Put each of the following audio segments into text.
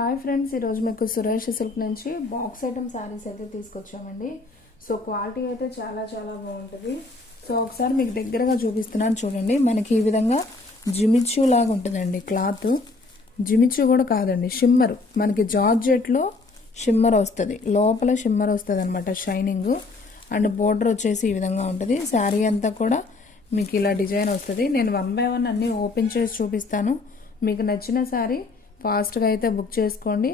Hi friends, ఈరోజు మీకు Suresh silk నుంచి బాక్స్ ఐటమ్ శారీస్ అయితే తీసుకొచ్చామండి. సో క్వాలిటీ అయితే చాలా చాలా బాగుంటుంది. సో ఒకసారి మీకు దగ్గరగా చూపిస్తున్నాను చూడండి. మనకి ఈ విధంగా జిమిచూ లాగా ఉంటుందండి క్లాత్. జిమిచూ కూడా కాదండి, షిమ్మర్. మనకి జార్జెట్లో షిమ్మర్ వస్తుంది, లోపల షిమ్మర్ వస్తుంది అనమాట, షైనింగ్. అండ్ బోర్డర్ వచ్చేసి ఈ విధంగా ఉంటుంది. శారీ అంతా కూడా మీకు ఇలా డిజైన్ వస్తుంది. నేను 1 by 1 అన్నీ ఓపెన్ చేసి చూపిస్తాను. మీకు నచ్చిన శారీ ఫాస్ట్గా అయితే బుక్ చేసుకోండి.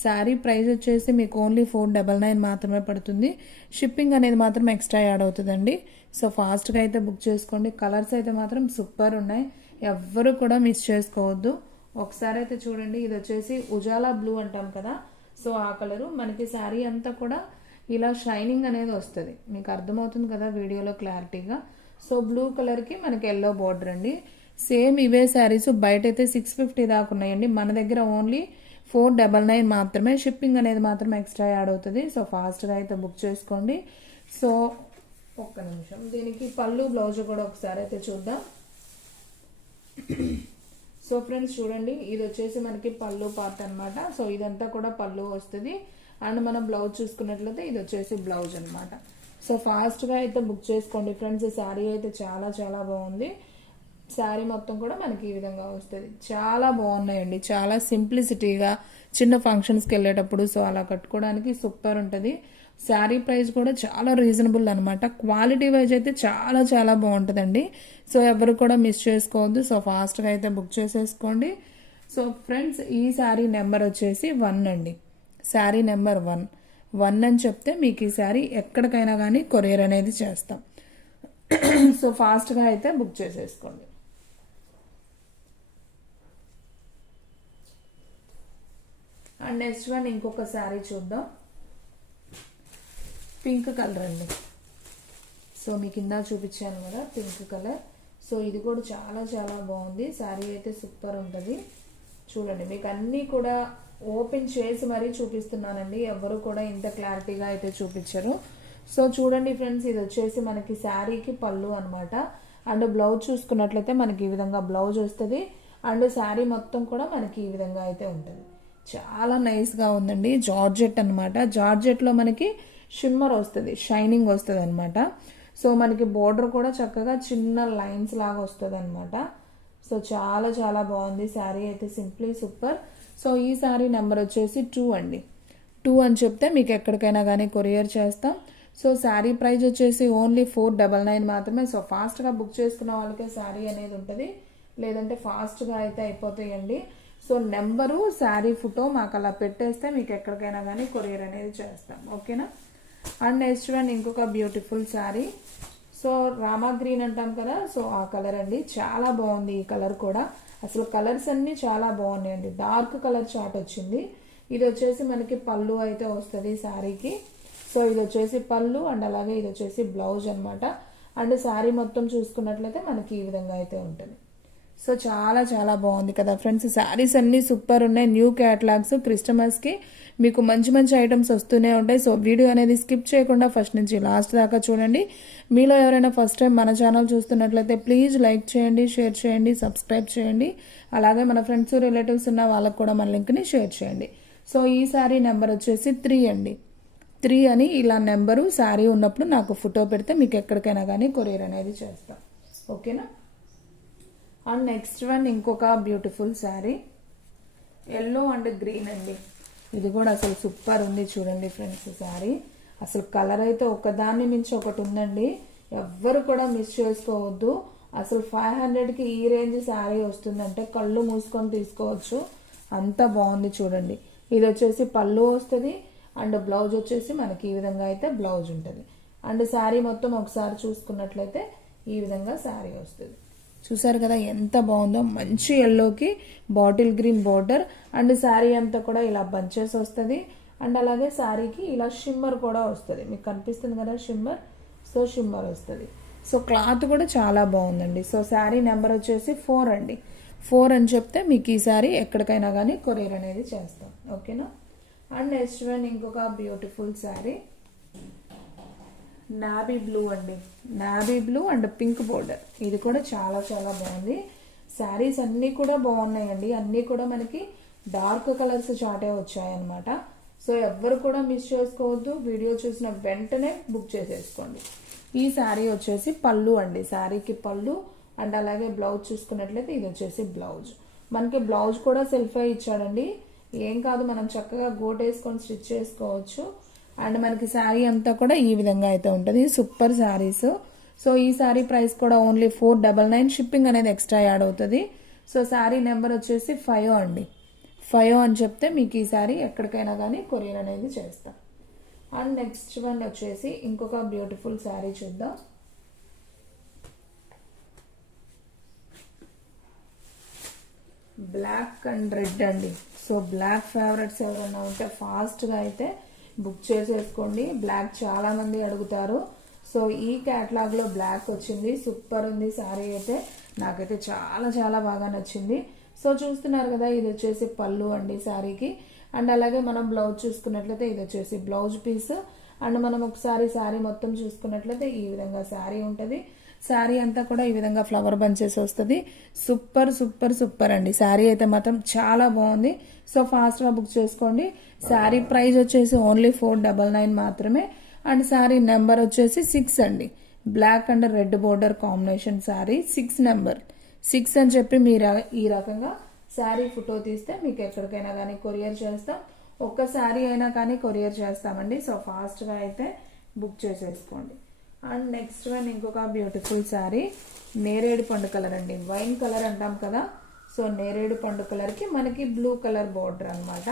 శారీ ప్రైస్ వచ్చేసి మీకు ఓన్లీ 499 మాత్రమే పడుతుంది. షిప్పింగ్ అనేది మాత్రం ఎక్స్ట్రా యాడ్ అవుతుందండి. సో ఫాస్ట్గా అయితే బుక్ చేసుకోండి. కలర్స్ అయితే మాత్రం సూపర్ ఉన్నాయి, ఎవ్వరు కూడా మిస్ చేసుకోవద్దు. ఒకసారి అయితే చూడండి. ఇది వచ్చేసి ఉజాలా బ్లూ అంటాం కదా, సో ఆ కలరు. మనకి శారీ అంతా కూడా ఇలా షైనింగ్ అనేది వస్తుంది, మీకు అర్థమవుతుంది కదా వీడియోలో క్లారిటీగా. సో బ్లూ కలర్కి మనకి ఎల్లో బోర్డర్ అండి. సేమ్ ఇవే శారీస్ బయట అయితే 650 దాకా ఉన్నాయండి, మన దగ్గర ఓన్లీ 499 మాత్రమే. షిప్పింగ్ అనేది మాత్రం ఎక్స్ట్రా యాడ్ అవుతుంది. సో ఫాస్ట్గా అయితే బుక్ చేసుకోండి. సో ఒక్క నిమిషం, దీనికి పళ్ళు బ్లౌజ్ కూడా ఒకసారి అయితే చూద్దాం. సో ఫ్రెండ్స్ చూడండి, ఇది వచ్చేసి మనకి పళ్ళు పార్ట్ అనమాట. సో ఇదంతా కూడా పళ్ళు వస్తుంది. అండ్ మనం బ్లౌజ్ చూసుకున్నట్లయితే ఇది వచ్చేసి బ్లౌజ్ అనమాట. సో ఫాస్ట్గా అయితే బుక్ చేసుకోండి ఫ్రెండ్స్. శారీ అయితే చాలా చాలా బాగుంది. శారీ మొత్తం కూడా మనకి ఈ విధంగా వస్తుంది. చాలా బాగున్నాయండి, చాలా సింప్లిసిటీగా చిన్న ఫంక్షన్స్కి వెళ్ళేటప్పుడు సో అలా కట్టుకోవడానికి సూపర్ ఉంటుంది. శారీ ప్రైస్ కూడా చాలా రీజనబుల్ అనమాట. క్వాలిటీ వైజ్ అయితే చాలా చాలా బాగుంటుందండి. సో ఎవరు కూడా మిస్ చేసుకోవద్దు. సో ఫాస్ట్గా అయితే బుక్ చేసేసుకోండి. సో ఫ్రెండ్స్, ఈ శారీ నెంబర్ వచ్చేసి 1 అండి. శారీ నెంబర్ 1 అని చెప్తే మీకు ఈ శారీ ఎక్కడికైనా కానీ కొరియర్ అనేది చేస్తాం. సో ఫాస్ట్గా అయితే బుక్ చేసేసుకోండి. అండ్ నెక్స్ట్ వన్ ఇంకొక శారీ చూద్దాం. పింక్ కలర్ అండి. సో మీకు కింద చూపించాను కదా పింక్ కలర్. సో ఇది కూడా చాలా చాలా బాగుంది. శారీ అయితే సూపర్ ఉంటుంది. చూడండి, మీకు అన్నీ కూడా ఓపెన్ చేసి మరీ చూపిస్తున్నానండి, ఎవరు కూడా ఇంత క్లారిటీగా అయితే చూపించరు. సో చూడండి ఫ్రెండ్స్, ఇది వచ్చేసి మనకి శారీకి పళ్ళు అనమాట. అండ్ బ్లౌజ్ చూసుకున్నట్లయితే మనకి ఈ విధంగా బ్లౌజ్ వస్తుంది. అండ్ శారీ మొత్తం కూడా మనకి ఈ విధంగా అయితే ఉంటుంది. చాలా నైస్గా ఉందండి. జార్జెట్ అనమాట. జార్జెట్లో మనకి షిమ్మర్ వస్తుంది, షైనింగ్ వస్తుంది అనమాట. సో మనకి బోర్డర్ కూడా చక్కగా చిన్న లైన్స్ లాగా వస్తుంది అనమాట. సో చాలా చాలా బాగుంది. శారీ అయితే సింప్లీ సూపర్. సో ఈ శారీ నెంబర్ వచ్చేసి 2 అండి. 2 అని చెప్తే మీకు ఎక్కడికైనా కానీ కొరియర్ చేస్తాం. సో శారీ ప్రైస్ వచ్చేసి ఓన్లీ 499 మాత్రమే. సో ఫాస్ట్గా బుక్ చేసుకున్న వాళ్ళకే శారీ అనేది ఉంటుంది, లేదంటే ఫాస్ట్గా అయితే అయిపోతాయండి. సో నెంబరు, శారీ ఫోటో మాకు అలా పెట్టేస్తే మీకు ఎక్కడికైనా కానీ కొరియర్ అనేది చేస్తాం, ఓకేనా. అండ్ నెక్స్ట్ వన్ ఇంకొక beautiful sari. So Rama green అంటాం కదా, సో ఆ కలర్ అండి. చాలా బాగుంది ఈ కలర్ కూడా. అసలు కలర్స్ అన్నీ చాలా బాగున్నాయండి. డార్క్ కలర్ చార్ట్ వచ్చింది. ఇది వచ్చేసి మనకి పళ్ళు అయితే వస్తుంది శారీకి. సో ఇది వచ్చేసి పళ్ళు అండ్ అలాగే ఇది వచ్చేసి బ్లౌజ్ అనమాట. అండ్ శారీ మొత్తం చూసుకున్నట్లయితే మనకి ఈ విధంగా అయితే ఉంటుంది. సో చాలా చాలా బాగుంది కదా ఫ్రెండ్స్. శారీస్ అన్నీ సూపర్ ఉన్నాయి. న్యూ క్యాటలాగ్స్, క్రిస్టమస్కి మీకు మంచి మంచి ఐటమ్స్ వస్తూనే ఉంటాయి. సో వీడియో అనేది స్కిప్ చేయకుండా ఫస్ట్ నుంచి లాస్ట్ దాకా చూడండి. మీలో ఎవరైనా ఫస్ట్ టైం మన ఛానల్ చూస్తున్నట్లయితే ప్లీజ్ లైక్ చేయండి, షేర్ చేయండి, సబ్స్క్రైబ్ చేయండి. అలాగే మన ఫ్రెండ్స్, రిలేటివ్స్ ఉన్న వాళ్ళకు కూడా మన లింక్ని షేర్ చేయండి. సో ఈ శారీ నెంబర్ వచ్చేసి 3 అండి. 3 అని ఇలా నెంబరు శారీ ఉన్నప్పుడు నాకు ఫోటో పెడితే మీకు ఎక్కడికైనా కానీ కొరియర్ అనేది చేస్తాం, ఓకేనా. అండ్ నెక్స్ట్ వన్ ఇంకొక beautiful sari. Yellow and green అండి. ఇది కూడా అసలు సూపర్ ఉంది. చూడండి ఫ్రెండ్స్, శారీ అసలు కలర్ అయితే ఒకదాన్ని మించి ఒకటి ఉందండి, ఎవ్వరు కూడా మిస్ చేసుకోవద్దు. అసలు 500కి ఈ రేంజ్ శారీ వస్తుందంటే కళ్ళు మూసుకొని తీసుకోవచ్చు, అంత బాగుంది. చూడండి, ఇది వచ్చేసి పళ్ళు వస్తుంది. అండ్ బ్లౌజ్ వచ్చేసి మనకి ఈ విధంగా అయితే బ్లౌజ్ ఉంటుంది. అండ్ శారీ మొత్తం ఒకసారి చూసుకున్నట్లయితే ఈ విధంగా శారీ వస్తుంది. చూసారు కదా ఎంత బాగుందో. మంచి ఎల్లోకి bottle green border. And sari అంతా కూడా ఇలా బంచెస్ వస్తుంది. అండ్ అలాగే శారీకి ఇలా షిమ్మర్ కూడా వస్తుంది, మీకు కనిపిస్తుంది కదా షిమ్మర్. సో షిమ్మర్ వస్తుంది. సో క్లాత్ కూడా చాలా బాగుందండి. సో శారీ నెంబర్ వచ్చేసి 4 అండి. 4 అని చెప్తే మీకు ఈ శారీ ఎక్కడికైనా కానీ కొరియర్ అనేది చేస్తాం, ఓకేనా. అండ్ నెక్స్ట్ వన్ ఇంకొక బ్యూటిఫుల్ శారీ. నావీ బ్లూ అండి. Navy blue and pink border. ఇది కూడా చాలా చాలా బాగుంది. శారీస్ అన్నీ కూడా బాగున్నాయండి. అన్నీ కూడా మనకి డార్క్ కలర్స్ చాటే వచ్చాయన్నమాట. సో ఎవ్వరు కూడా మిస్ చేసుకోవద్దు, వీడియో చూసిన వెంటనే బుక్ చేసేసుకోండి. ఈ శారీ వచ్చేసి పళ్ళు అండి, శారీకి పళ్ళు అండ్ అలాగే బ్లౌజ్ చూసుకున్నట్లయితే ఇది వచ్చేసి బ్లౌజ్. మనకి బ్లౌజ్ కూడా సెల్ఫే ఇచ్చాడండి, ఏం కాదు, మనం చక్కగా గోట్ వేసుకొని స్టిచ్ చేసుకోవచ్చు. అండ్ మనకి శారీ అంతా కూడా ఈ విధంగా అయితే ఉంటుంది. సూపర్ శారీస్. సో ఈ శారీ ప్రైస్ కూడా ఓన్లీ 499, షిప్పింగ్ అనేది ఎక్స్ట్రా యాడ్ అవుతుంది. సో శారీ నెంబర్ వచ్చేసి 5 అండి, 5 అని చెప్తే మీకు ఈ శారీ ఎక్కడికైనా కానీ కొరియర్ అనేది చేస్తాం. అండ్ నెక్స్ట్ వన్ వచ్చేసి ఇంకొక బ్యూటిఫుల్ శారీ చూద్దాం. బ్లాక్ అండ్ రెడ్ అండి. సో బ్లాక్ ఫేవరెట్స్ ఎవరైనా ఉంటే ఫాస్ట్గా అయితే బుక్ చేసేసుకోండి. బ్లాక్ చాలా మంది అడుగుతారు. సో ఈ క్యాటలాగ్లో బ్లాక్ వచ్చింది, సూపర్ ఉంది శారీ అయితే, నాకైతే చాలా చాలా బాగా నచ్చింది. సో చూస్తున్నారు కదా, ఇది వచ్చేసి పళ్ళు అండి శారీకి. అండ్ అలాగే మనం బ్లౌజ్ చూసుకున్నట్లయితే ఇది వచ్చేసి బ్లౌజ్ పీస్. అండ్ మనం ఒకసారి శారీ మొత్తం చూసుకున్నట్లయితే ఈ విధంగా శారీ ఉంటుంది. శారీ అంతా కూడా ఈ విధంగా ఫ్లవర్ బంచెస్ వస్తుంది. సూపర్ సూపర్ సూపర్ అండి, శారీ అయితే మాత్రం చాలా బాగుంది. సో ఫాస్ట్గా బుక్ చేసుకోండి. శారీ ప్రైస్ వచ్చేసి ఓన్లీ 499 మాత్రమే. అండ్ శారీ నెంబర్ వచ్చేసి 6 అండి, black and red border combination sari, 6 number 6 అని చెప్పి మీరు ఈ రకంగా శారీ ఫోటో తీస్తే మీకు ఎక్కడికైనా కానీ కొరియర్ చేస్తాం. ఒక్క శారీ అయినా కానీ కొరియర్ చేస్తామండి. సో ఫాస్ట్గా అయితే బుక్ చేసేసుకోండి. అండ్ నెక్స్ట్ వన్ ఇంకొక బ్యూటిఫుల్ శారీ, నేరేడు పండు కలర్ అండి, వైన్ కలర్ అంటాం కదా. సో నేరేడు పండు కలర్కి మనకి బ్లూ కలర్ బోర్డర్ అనమాట.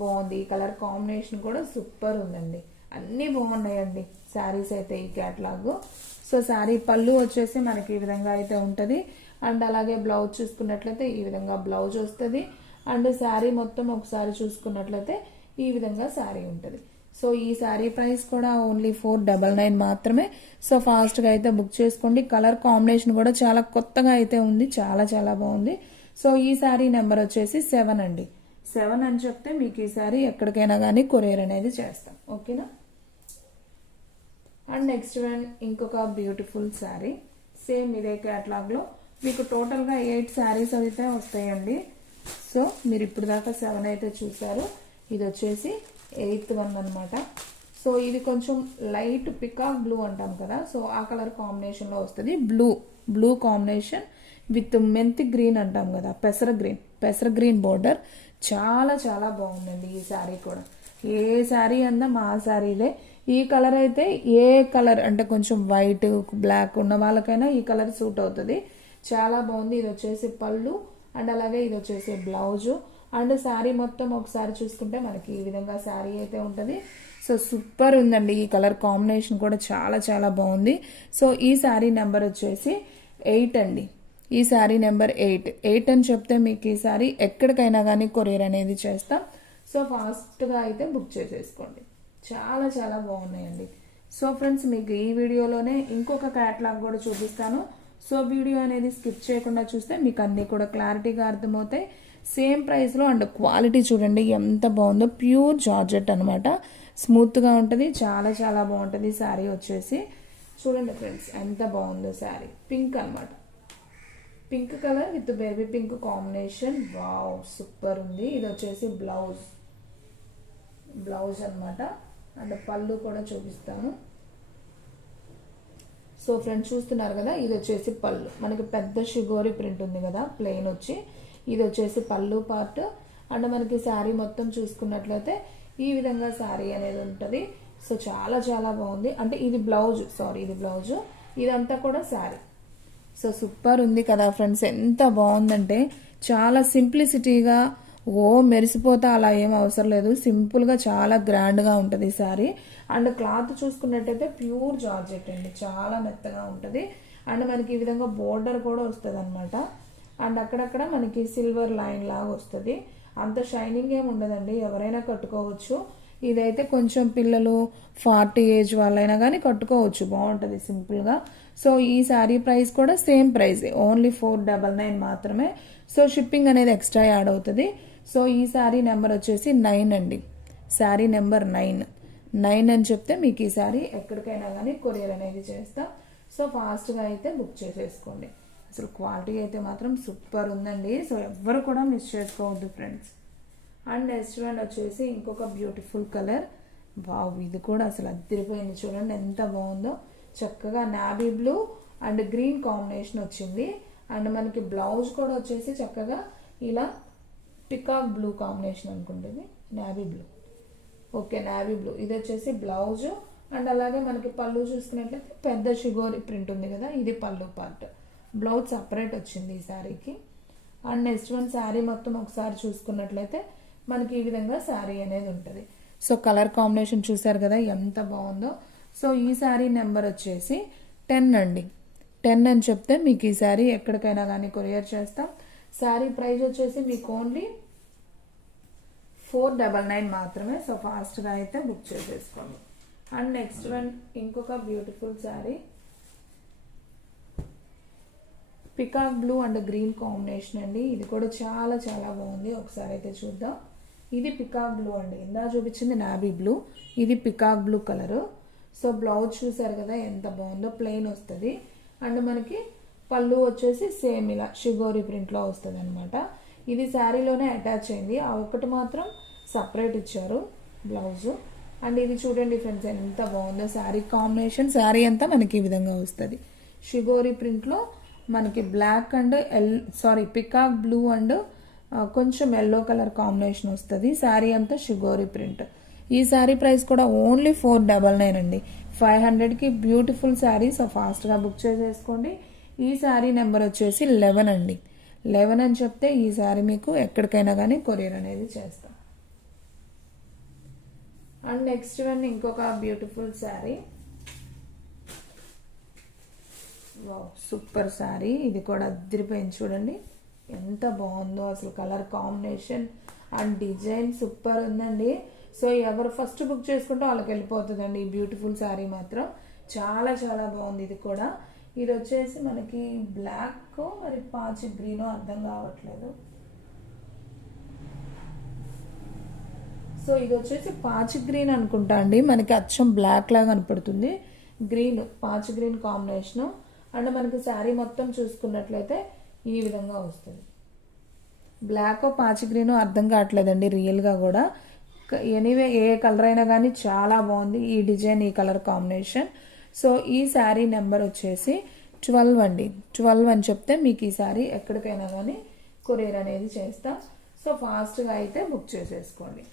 బాగుంది, ఈ కలర్ కాంబినేషన్ కూడా సూపర్ ఉందండి, అన్నీ బాగున్నాయండి శారీస్ అయితే ఈ క్యాటలాగ్. సో శారీ పళ్ళు వచ్చేసి మనకి ఈ విధంగా అయితే ఉంటుంది. అండ్ అలాగే బ్లౌజ్ చూసుకున్నట్లయితే ఈ విధంగా బ్లౌజ్ వస్తుంది. అండ్ శారీ మొత్తం ఒకసారి చూసుకున్నట్లయితే ఈ విధంగా శారీ ఉంటుంది. సో ఈ శారీ ప్రైస్ కూడా ఓన్లీ 499 మాత్రమే. సో ఫాస్ట్గా అయితే బుక్ చేసుకోండి. కలర్ కాంబినేషన్ కూడా చాలా కొత్తగా అయితే ఉంది, చాలా చాలా బాగుంది. సో ఈ శారీ నెంబర్ వచ్చేసి 7 అండి, 7 అని చెప్తే మీకు ఈ శారీ ఎక్కడికైనా కానీ కొరియర్ అనేది చేస్తాం. ఓకేనా. అండ్ నెక్స్ట్ వన్ ఇంకొక బ్యూటిఫుల్ శారీ, సేమ్ ఇదే క్యాటలాగ్లో మీకు టోటల్గా 8 శారీస్ అయితే వస్తాయండి. సో మీరు ఇప్పుడు దాకా 7 అయితే చూసారు, ఇది వచ్చేసి 8th వన్ అనమాట. సో ఇది కొంచెం లైట్ పికాక్ బ్లూ అంటాం కదా, సో ఆ కలర్ కాంబినేషన్లో వస్తుంది. బ్లూ కాంబినేషన్ విత్ మెంతి గ్రీన్ అంటాం కదా, పెసర గ్రీన్ బోర్డర్, చాలా చాలా బాగుందండి ఈ శారీ కూడా. ఏ శారీ అన్నా మా శారీలే. ఈ కలర్ అయితే ఏ కలర్ అంటే కొంచెం వైట్ బ్లాక్ ఉన్న వాళ్ళకైనా ఈ కలర్ సూట్ అవుతుంది, చాలా బాగుంది. ఇది వచ్చేసి పళ్ళు అండ్ అలాగే ఇది వచ్చేసి బ్లౌజు. అండ్ శారీ మొత్తం ఒకసారి చూసుకుంటే మనకి ఈ విధంగా శారీ అయితే ఉంటుంది. సో సూపర్ ఉందండి, ఈ కలర్ కాంబినేషన్ కూడా చాలా చాలా బాగుంది. సో ఈ శారీ నెంబర్ వచ్చేసి 8 అండి, ఈ శారీ నెంబర్ 8 అని చెప్తే మీకు ఈ శారీ ఎక్కడికైనా కానీ కొరియర్ అనేది చేస్తాం. సో ఫాస్ట్గా అయితే బుక్ చేసేసుకోండి, చాలా చాలా బాగున్నాయండి. సో ఫ్రెండ్స్ మీకు ఈ వీడియోలోనే ఇంకొక క్యాటలాగ్ కూడా చూపిస్తాను. సో వీడియో అనేది స్కిప్ చేయకుండా చూస్తే మీకు అన్నీ కూడా క్లారిటీగా అర్థమవుతాయి. సేమ్ ప్రైస్లో అండ్ క్వాలిటీ చూడండి ఎంత బాగుందో, ప్యూర్ జార్జెట్ అనమాట, స్మూత్గా ఉంటుంది, చాలా చాలా బాగుంటుంది. శారీ వచ్చేసి చూడండి ఫ్రెండ్స్ ఎంత బాగుందో శారీ, పింక్ అనమాట, pink colour with baby pink combination, wow super ఉంది. ఇది వచ్చేసి బ్లౌజ్ అనమాట. అండ్ పళ్ళు కూడా చూపిస్తాను. సో ఫ్రెండ్స్ చూస్తున్నారు కదా, ఇది వచ్చేసి పళ్ళు, మనకి పెద్ద షిగోరి ప్రింట్ ఉంది కదా ప్లెయిన్ వచ్చి, ఇది వచ్చేసి పళ్ళు పార్ట్. అండ్ మనకి శారీ మొత్తం చూసుకున్నట్లయితే ఈ విధంగా శారీ అనేది ఉంటుంది. సో చాలా చాలా బాగుంది. అంటే ఇది బ్లౌజ్, ఇది బ్లౌజ్, ఇదంతా కూడా శారీ. సో సూపర్ ఉంది కదా ఫ్రెండ్స్, ఎంత బాగుందంటే చాలా సింప్లిసిటీగా, మెరిసిపోతా అలా ఏం అవసరం లేదు, సింపుల్గా చాలా గ్రాండ్గా ఉంటుంది ఈ శారీ. అండ్ క్లాత్ చూసుకున్నట్టయితే ప్యూర్ జార్జెట్ అండి, చాలా మెత్తగా ఉంటుంది. అండ్ మనకి ఈ విధంగా బోర్డర్ కూడా వస్తుంది అనమాట. అండ్ అక్కడక్కడ మనకి సిల్వర్ లైన్ లాగా వస్తుంది, అంత షైనింగ్ ఏమి ఉండదండి, ఎవరైనా కట్టుకోవచ్చు. ఇదైతే కొంచెం పిల్లలు 40 ఏజ్ వాళ్ళైనా కానీ కట్టుకోవచ్చు, బాగుంటుంది సింపుల్గా. సో ఈ శారీ ప్రైస్ కూడా సేమ్ ప్రైస్, ఓన్లీ 499 మాత్రమే. సో షిప్పింగ్ అనేది ఎక్స్ట్రా యాడ్ అవుతుంది. సో ఈ శారీ నెంబర్ వచ్చేసి 9 అండి, శారీ నెంబర్ 9 అని చెప్తే మీకు ఈ శారీ ఎక్కడికైనా కానీ కొరియర్ అనేది చేస్తాం. సో ఫాస్ట్గా అయితే బుక్ చేసేసుకోండి. అసలు క్వాలిటీ అయితే మాత్రం సూపర్ ఉందండి. సో ఎవ్వరు కూడా మిస్ చేసుకోవద్దు ఫ్రెండ్స్. అండ్ నెక్స్ట్ వన్ వచ్చేసి ఇంకొక బ్యూటిఫుల్ కలర్. వావ్, ఇది కూడా అసలు అదిరిపోయింది. చూడండి ఎంత బాగుందో. చక్కగా navy blue and green combination వచ్చింది. అండ్ మనకి బ్లౌజ్ కూడా వచ్చేసి చక్కగా ఇలా పికాక్ బ్లూ కాంబినేషన్ అనుకుంటుంది. Navy blue, okay navy blue. ఇది వచ్చేసి బ్లౌజ్. అండ్ అలాగే మనకి పళ్ళు చూసుకున్నట్లయితే పెద్ద షిగోరి ప్రింట్ ఉంది కదా, ఇది పళ్ళు పార్ట్. బ్లౌజ్ సపరేట్ వచ్చింది ఈ శారీకి. అండ్ నెక్స్ట్ వన్ శారీ మొత్తం ఒకసారి చూసుకున్నట్లయితే మనకి ఈ విధంగా శారీ అనేది ఉంటుంది. సో కలర్ కాంబినేషన్ చూసారు కదా ఎంత బాగుందో. సో ఈ శారీ నెంబర్ వచ్చేసి 10 అండి. 10 అని చెప్తే మీకు ఈ శారీ ఎక్కడికైనా కానీ కొరియర్ చేస్తాం. శారీ ప్రైస్ వచ్చేసి మీకు ఓన్లీ 499 మాత్రమే. సో ఫాస్ట్గా అయితే బుక్ చేసేసుకోండి. అండ్ నెక్స్ట్ వన్ ఇంకొక beautiful sari, peacock blue and green combination అండి. ఇది కూడా చాలా చాలా బాగుంది. ఒకసారి అయితే చూద్దాం. ఇది పికాక్ బ్లూ అండి. ఇందా చూపించింది నావీ బ్లూ, ఇది peacock blue colour. So blouse చూసారు కదా ఎంత బాగుందో, ప్లెయిన్ వస్తుంది. అండ్ మనకి పళ్ళు వచ్చేసి సేమ్ ఇలా షిగోరి ప్రింట్లో వస్తుంది అనమాట. ఇది శారీలోనే అటాచ్ అయింది. ఆ ఒకటి మాత్రం సపరేట్ ఇచ్చారు బ్లౌజు. అండ్ ఇది చూడండి ఫ్రెండ్స్ ఎంత బాగుందో శారీ కాంబినేషన్. శారీ అంతా మనకి ఈ విధంగా వస్తుంది. షిగోరి ప్రింట్లో మనకి black and peacock blue and కొంచెం ఎల్లో కలర్ కాంబినేషన్ వస్తుంది. శారీ అంతా షిగోరి ప్రింట్. ఈ శారీ ప్రైస్ కూడా ఓన్లీ 499 అండి. 500కి బ్యూటిఫుల్ శారీ. సో ఫాస్ట్గా బుక్ చేసేసుకోండి. ఈ శారీ నెంబర్ వచ్చేసి 11 అండి. 11 అని చెప్తే ఈ శారీ మీకు ఎక్కడికైనా కానీ కొరియర్ అనేది చేస్తాం. అండ్ నెక్స్ట్ వన్ ఇంకొక beautiful sari. Wow, super sari. ఇది కూడా అదిరిపోయింది. చూడండి ఎంత బాగుందో అసలు. Colour combination and design super ఉందండి. సో ఎవరు ఫస్ట్ బుక్ చేసుకుంటే వాళ్ళకి వెళ్ళిపోతుందండి ఈ బ్యూటిఫుల్ శారీ మాత్రం. చాలా చాలా బాగుంది. ఇది కూడా, ఇది వచ్చేసి మనకి బ్లాక్ మరి పాచి గ్రీనో అర్థం కావట్లేదు. సో ఇది వచ్చేసి పాచి గ్రీన్ అనుకుంటా అండి. మనకి అచ్చం బ్లాక్ లాగా కనపడుతుంది. గ్రీన్, పాచి గ్రీన్ కాంబినేషన్. అండ్ మనకి శారీ మొత్తం చూసుకున్నట్లయితే ఈ విధంగా వస్తుంది. బ్లాక్ పాచి గ్రీన్ అర్థం కావట్లేదండి రియల్గా కూడా. ఎనీవే ఏ కలర్ అయినా కానీ చాలా బాగుంది ఈ డిజైన్, ఈ కలర్ కాంబినేషన్. సో ఈ శారీ నెంబర్ వచ్చేసి 12 అండి. 12 అని చెప్తే మీకు ఈ శారీ ఎక్కడికైనా కానీ కొరియర్ అనేది చేస్తాం. సో ఫాస్ట్గా అయితే బుక్ చేసేసుకోండి.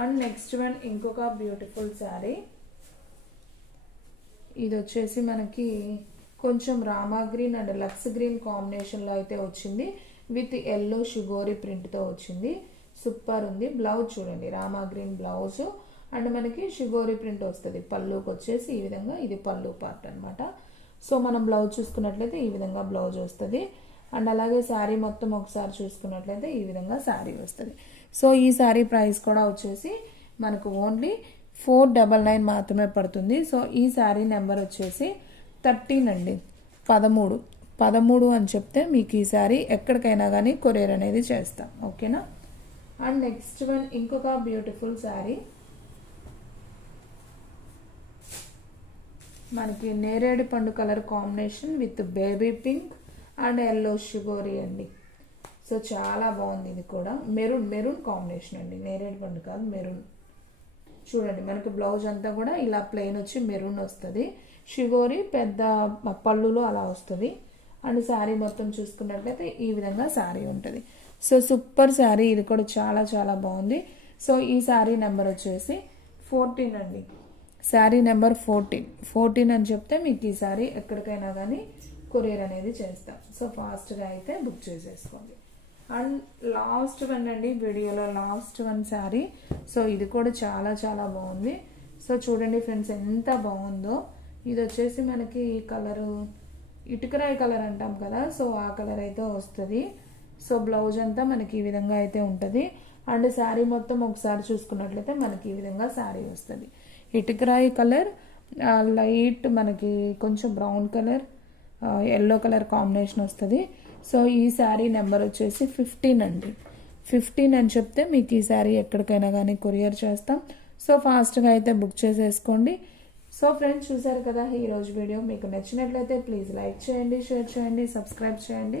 అండ్ నెక్స్ట్ వన్ ఇంకొక బ్యూటిఫుల్ శారీ. ఇది వచ్చేసి మనకి కొంచెం Rama green and lux green కాంబినేషన్లో అయితే వచ్చింది. విత్ ఎల్లో షుగోరి ప్రింట్తో వచ్చింది. సూపర్ ఉంది. బ్లౌజ్ చూడండి, రామా గ్రీన్ బ్లౌజ్ అండ్ మనకి షుగోరి ప్రింట్ వస్తుంది. పళ్ళుకి వచ్చేసి ఈ విధంగా, ఇది పళ్ళు పార్ట్ అనమాట. సో మనం బ్లౌజ్ చూసుకున్నట్లయితే ఈ విధంగా బ్లౌజ్ వస్తుంది. అండ్ అలాగే శారీ మొత్తం ఒకసారి చూసుకున్నట్లయితే ఈ విధంగా శారీ వస్తుంది. సో ఈ శారీ ప్రైస్ కూడా వచ్చేసి మనకు ఓన్లీ 499 మాత్రమే పడుతుంది. సో ఈ శారీ నెంబర్ వచ్చేసి 13 అండి. 13 అని చెప్తే మీకు ఈ శారీ ఎక్కడికైనా కానీ కొరియర్ అనేది చేస్తాం. ఓకేనా. అండ్ నెక్స్ట్ వన్ ఇంకొక బ్యూటిఫుల్ శారీ. మనకి నేరేడు పండు colour combination with baby pink and yellow షుగోరీ అండి. సో చాలా బాగుంది. ఇది కూడా మెరూన్ కాంబినేషన్ అండి. నేరేడు పండు కాదు, మెరూన్. చూడండి మనకి బ్లౌజ్ అంతా కూడా ఇలా ప్లెయిన్ వచ్చి మెరూన్ వస్తుంది. షుగోరీ పెద్ద పళ్ళులో అలా వస్తుంది. అండ్ శారీ మొత్తం చూసుకున్నట్లయితే ఈ విధంగా శారీ ఉంటుంది. So super sari. ఇది కూడా చాలా చాలా బాగుంది. సో ఈ శారీ నెంబర్ వచ్చేసి 14 అండి. శారీ నెంబర్ 14 అని చెప్తే మీకు ఈ శారీ ఎక్కడికైనా కానీ కొరియర్ అనేది చేస్తాం. సో ఫాస్ట్గా అయితే బుక్ చేసేసుకోండి. అండ్ లాస్ట్ వన్ అండి, వీడియోలో లాస్ట్ వన్ శారీ. సో ఇది కూడా చాలా చాలా బాగుంది. సో చూడండి ఫ్రెండ్స్ ఎంత బాగుందో. ఇది వచ్చేసి మనకి ఈ కలరు ఇటుకరాయి కలర్ అంటాం కదా, సో ఆ కలర్ అయితే వస్తుంది. సో బ్లౌజ్ అంతా మనకి ఈ విధంగా అయితే ఉంటుంది. అండ్ శారీ మొత్తం ఒకసారి చూసుకున్నట్లయితే మనకి ఈ విధంగా శారీ వస్తుంది. ఇటుకరాయి కలర్, లైట్ మనకి కొంచెం brown colour, yellow colour combination వస్తుంది. సో ఈ శారీ నెంబర్ వచ్చేసి 15 అండి. 15 అని చెప్తే మీకు ఈ శారీ ఎక్కడికైనా కానీ కొరియర్ చేస్తాం. సో ఫాస్ట్గా అయితే బుక్ చేసేసుకోండి. సో ఫ్రెండ్స్ చూసారు కదా ఈరోజు వీడియో. మీకు నచ్చినట్లయితే ప్లీజ్ లైక్ చేయండి, షేర్ చేయండి, సబ్స్క్రైబ్ చేయండి.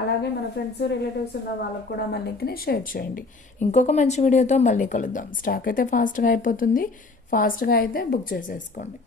అలాగే మన ఫ్రెండ్స్ రిలేటివ్స్ ఉన్న వాళ్ళకు కూడా మన లింక్ని షేర్ చేయండి. ఇంకొక మంచి వీడియోతో మళ్ళీ కలుద్దాం. స్టాక్ అయితే ఫాస్ట్గా అయిపోతుంది, ఫాస్ట్గా అయితే బుక్ చేసేసుకోండి.